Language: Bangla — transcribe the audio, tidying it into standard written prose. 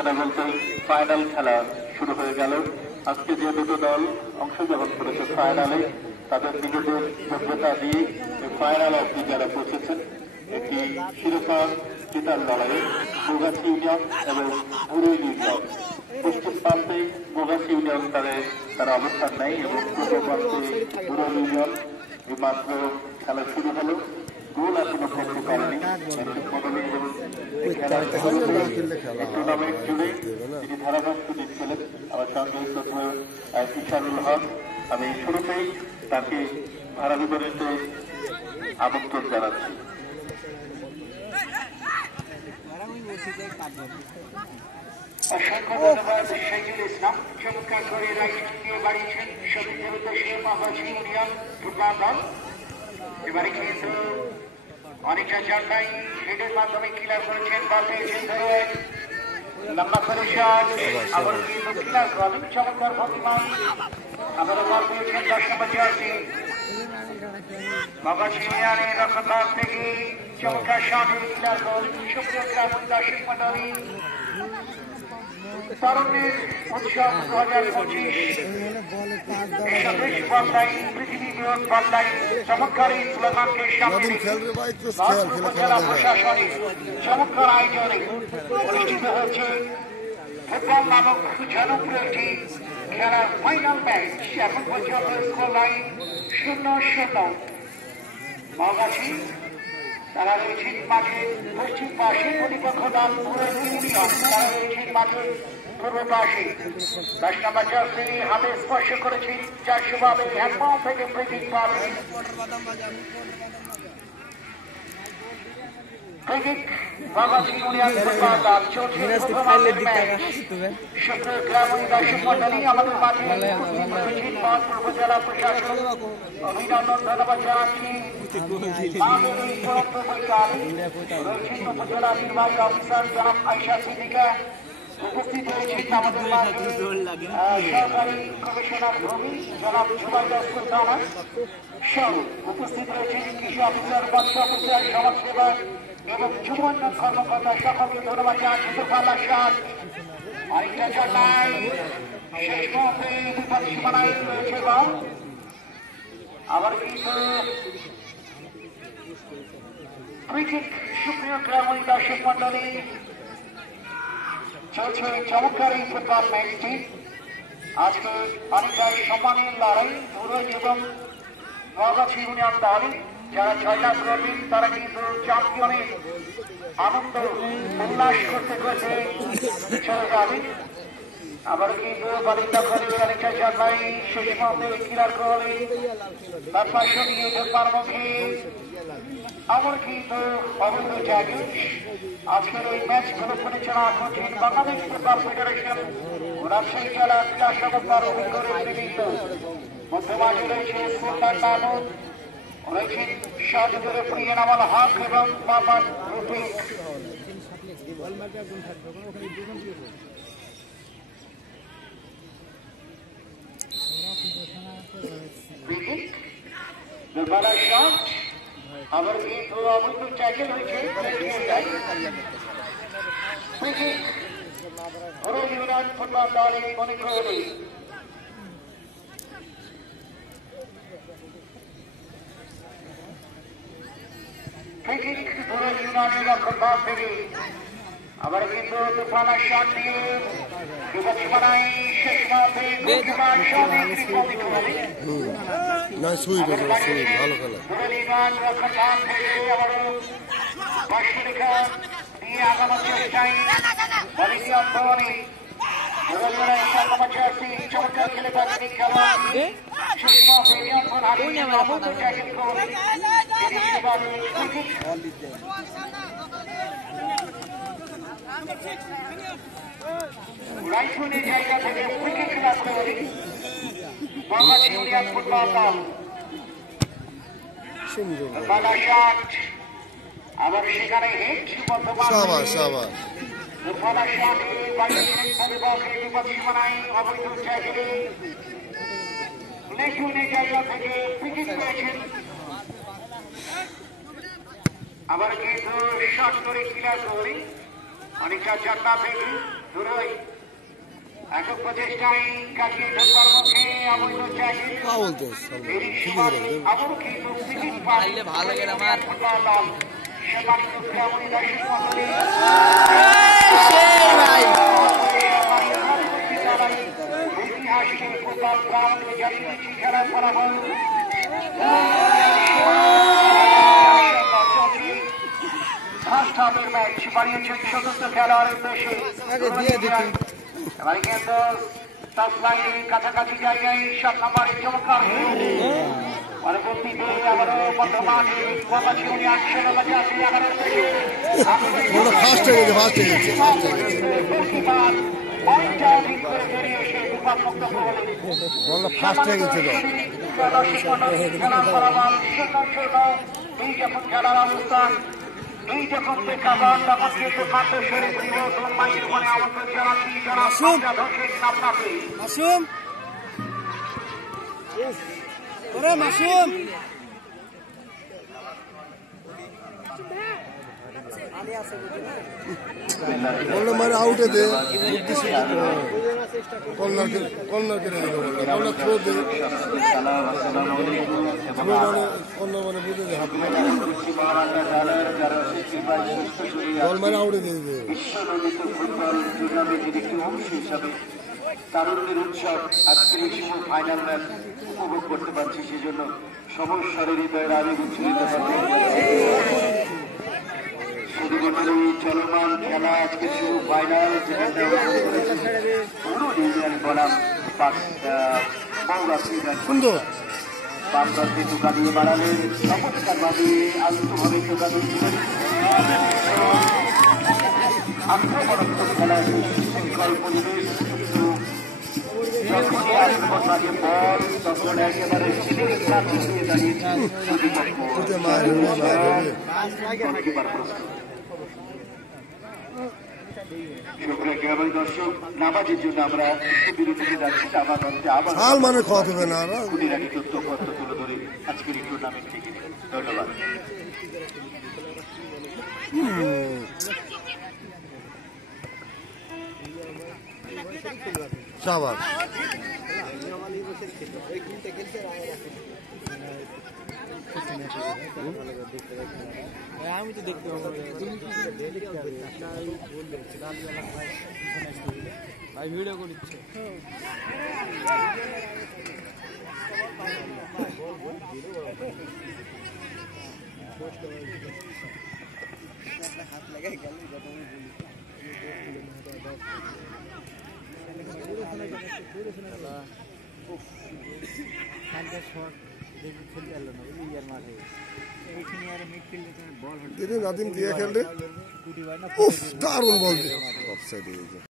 কথা বলতে ফাইনাল খেলা শুরু হয়ে গেল। আজকে যে দুটো দল অংশগ্রহণ করেছে ফাইনালে, তাদের নিজেদের যোগ্যতা দিয়ে ফাইনাল অবধি যারা পৌঁছেছেন, একটি শিরোপা জেতার লড়াইয়ে মোগাছি ইউনিয়ন এবং বুড়ুই ইউনিয়ন। পশ্চিম প্রান্তে মোগাছি ইউনিয়ন তারা অবস্থান নেয় এবং পূর্ব প্রান্তে বুড়ুই ইউনিয়ন মাত্র খেলা শুরু হলো। গোল এখনো করতে পারেনি। টুর্নামেন্ট জুড়ে তিনি ধারাভাষ্য দিচ্ছিলেন আমার সঙ্গে ইশারুল হক। আমি শুরুতেই তাকে ধারাবিবরণীতে আমন্ত্রণ জানাচ্ছি। অসংখ্য ধন্যবাদ শহীদুল ইসলাম। চমৎকার করে রাইট নিয়ে বাড়িয়েছেন শহীদের উদ্দেশ্যে মোগাছি ইউনিয়ন ফুটবল দল। এবারে কিন্তু অনেকটা জায়গায় হেডের মাধ্যমে ক্লিয়ার করেছেন, বল পেয়েছেন ধরে লম্বা করে শট। আবার কিন্তু ক্লিয়ার করেন চমৎকার ভঙ্গিমায়। আবারও বল পেয়েছেন 10 নম্বর জার্সি মোগাছি ইউনিয়নের রক্ষণভাগ থেকে চমৎকার শটে ক্লিয়ার করেন। সুপ্রিয় গ্রামীণ দর্শক মন্ডলী, তরুণের উৎসব 2025 দেশ বদলাই, পৃথিবী বিরোধ বদলাই চমৎকার এই স্লোগানকে সামনে রেখে উপজেলা প্রশাসনের চমৎকার আয়োজনে অনুষ্ঠিত হয়েছে ফুটবল নামক জনপ্রিয় একটি খেলার ফাইনাল ম্যাচ। এখন পর্যন্ত স্কোর লাইন 0-0। মোগাছি তারা রয়েছেন মাঠের পশ্চিম পাশে, প্রতিপক্ষ দল বুড়ুই ইউনিয়ন তারা রয়েছেন মাঠের পূর্ব পাশে। 10 নম্বর জার্সি হাতে স্পর্শ করেছেন 400 ভাবে হ্যান্ডবল থেকে ফ্রিকিক পাবে। ফ্রিকিক মোগাছি ইউনিয়ন ফুটবল দল চলছে প্রথমার্ধের ম্যাচ। সুপ্রিয় গ্রামীণ দর্শক মন্ডলী, আমাদের মাঠে উপস্থিত রয়েছেন মহৎপুর উপজেলা প্রশাসক, অভিনন্দন ধন্যবাদ জানাচ্ছি। আমাদের এই বক্তব্যকালে রয়েছেন উপজেলা নির্বাহী অফিসার জনাব আয়েশা সিদ্দিকা, উপস্থিত রয়েছেন আমাদের মাঝে সরকারি কমিশনার ভূমি জনাব জুবাইদা সুলতানা সহ উপস্থিত রয়েছেন কৃষি অফিসার, মৎস্য অফিসার, সমাজসেবক এবং যুব উন্নয়ন কর্মকর্তা। সকলকে ধন্যবাদ জানাচ্ছি। পাল্লা শাট আরেকটা জায়গায় শেষ মুহূর্তে বিপদ সীমানায় রয়েছে এবং আবার কিন্তু ক্রিকেট। সুপ্রিয় গ্রামীণ দর্শক মন্ডলী, চলছে চমৎকার এই ফুটবল ম্যাচটি। আজকে অনেকটা সম্মানের লড়াই বুড়ুই এবং মোগাছি ইউনিয়ন দল। যারা জয়লাভ করবেন তারা কিন্তু চ্যাম্পিয়নের আনন্দ উল্লাস করতে করতে চলে যাবেন। আবার কিন্তু বালিকা করে অনেকটা জায়গায় শেষ মুহূর্তে ক্লিয়ার করে তার পাশে নিয়ে ঢোকবার মুখে আবার কিন্তু অবৈধ জায়গায় আজকের এই ম্যাচগুলো পরিচালনা করছেন বাংলাদেশ ফুটবল ফেডারেশন রাজশাহী জেলা ক্রীড়া সংস্থার অভিজ্ঞ নেতৃবৃন্দ। মধ্যমাঠে রয়েছে সুলতান মাহমুদ, রয়েছেন শাহজাদের প্রিয় নামাল হক এবং মোহাম্মদ রফিক। আবার কিন্তু অবৈধ ট্যাকেল হয়েছে বুড়ুই ইউনিয়ন ফুটবল দলের মনে করে। বুড়ুই ইউনিয়নের রক্ষণভাগ থেকে আবার কিন্তু তুফানের শট দিয়ে বিপদ সীমানায় শেষ মুহূর্তে দিয়ে আগানোর চেষ্টায় চমৎকার খেলে থাকেন খেলা শেষ মুহূর্তে নিয়ন্ত্রণ হারিয়ে রাইফুলের জায়গা থেকে উইকেট খেলা করে মোগাছি ইউনিয়ন ফুটবল দল। আবার সেখানে হেড বর্তমান বিপদ সীমানায় অবৈধ ট্যাকেলে লেগুনের জায়গা থেকে উইকেট পেয়েছেন। আবার কিন্তু শট করে ক্লিয়ার করে অনেকটা চারটা থেকে দূরই একক প্রচেষ্টায় কাটিয়ে ঢোকার মুখে অবৈধ চাইছে আবার কিন্তু ফুটবল দল সেখানে ক্রীড়ামণি দর্শক মন্ডলী ঐতিহাসিক ফুটবল গ্রাউন্ডে জানিয়েছি খেলার ফলাফল ফার্স্ট হাফের ম্যাচ বাড়িয়েছেন চতুর্থ খেলার উদ্দেশ্যে এবারে কিন্তু টাচ লাইনের কাছাকাছি জায়গায় 7 নম্বরে চমৎকার পরবর্তীতে আবারও বর্তমানে মহাবাসী ইউনিয়ন সেনা বাজারে 11 থেকে খেলার অবস্থান এই যখন প্রেক্ষাপট তখন কিন্তু খাদ্য শরীর পরিবর্তন মাইয়ের মনে আমন্ত্রণ জানাচ্ছি আপনাকে মাসুম মানে আউটে দে কর্নার কেটে দিল কর্নার থ্রো দে মানে বুঝে দে বল মানে আউটে দিয়ে দে ফুটবল টুর্নামেন্টের একটি অংশ হিসাবে তারুণ্যের উৎসব আজকের এই সময় ফাইনাল ম্যাচ উপভোগ করতে পারছি সেজন্য সমস্যার হৃদয়ের আবেগ উচ্ছ্বসিত চলমান খেলা আজকে শুরু ফাইনাল যেখানে পুরো ইউনিয়ন বনাম সুন্দর বামপ্রান্তে টোকা দিয়ে বাড়ালেন চমৎকারভাবে আন্তভাবে টোকা দিয়ে আক্রমণাত্মক খেলায় শৃঙ্খল পরিবেশ কিন্তু যখনই আক্রমণ মাঝে বল তখন একেবারে সিলের প্রার্থী দিয়ে দাঁড়িয়েছে দর্শক নামাজের জন্য আমরা বিরতিতে যাচ্ছি নামাজ হচ্ছে আবার মানে খাওয়া হবে না খুনিরানি তথ্য তুলে ধরে আজকের এই টুর্নামেন্ট থেকে ধন্যবাদ সাবাস আমি তো দেখতে ভাই ভিডিও করছে হাত লাগাই গেল নাদিম দিয়ে খেললে দারুণ বল